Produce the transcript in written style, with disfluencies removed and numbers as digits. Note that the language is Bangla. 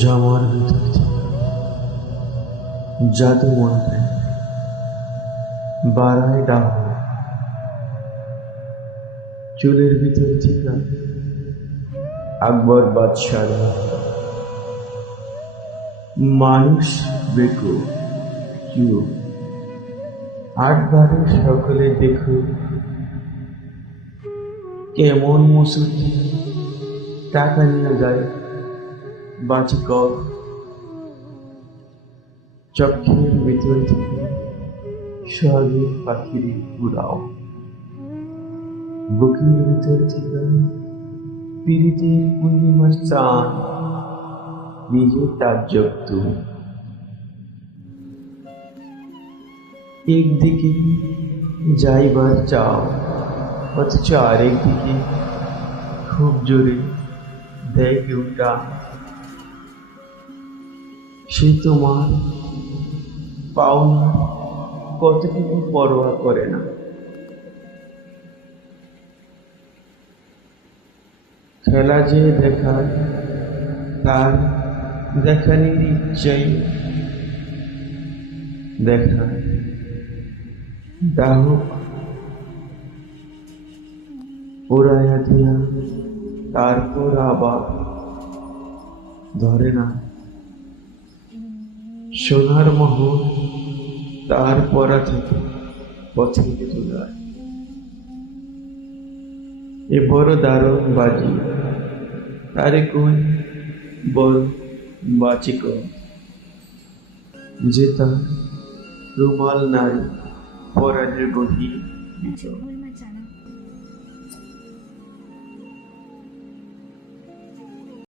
জামার ভিতর থেকে জাদু মন্ত্রে বাড়ায় দাহ, চুলের ভিতর থেকে আকবর বাদশার মানুষ বেকু চুপ, আটবারে সকলে দেখো কেমন মুসুতি টাকা নিয়ে যায় বাঁচিক চক্ষের ভিতর থেকে সোহাগের পাখির উড়াও, বুকের ভিতর থেকে পিরিতের পূর্ণিমার চাঁদ নিজে তাজ্জব তুমি। একদিকে যাইবার চাও, অথচ আরেকদিকে খুব জোরে দেয় কেউ টান। সে তোমার পাওনা কতটুকু পরোয়া করে না। খেলা যে দেখায় তার দেখানির ইচ্ছাই দেখায়, দাহক ওরাইয়া দিয়া তারপর আবার ধরে না। সোনার মোহর তার পরা থেকে পথে তোলায়, এ বড় দারুণ বাজি তারে কই বল বাচিক, যে তার রুমাল নারী পরাণের গভীর ভিতর।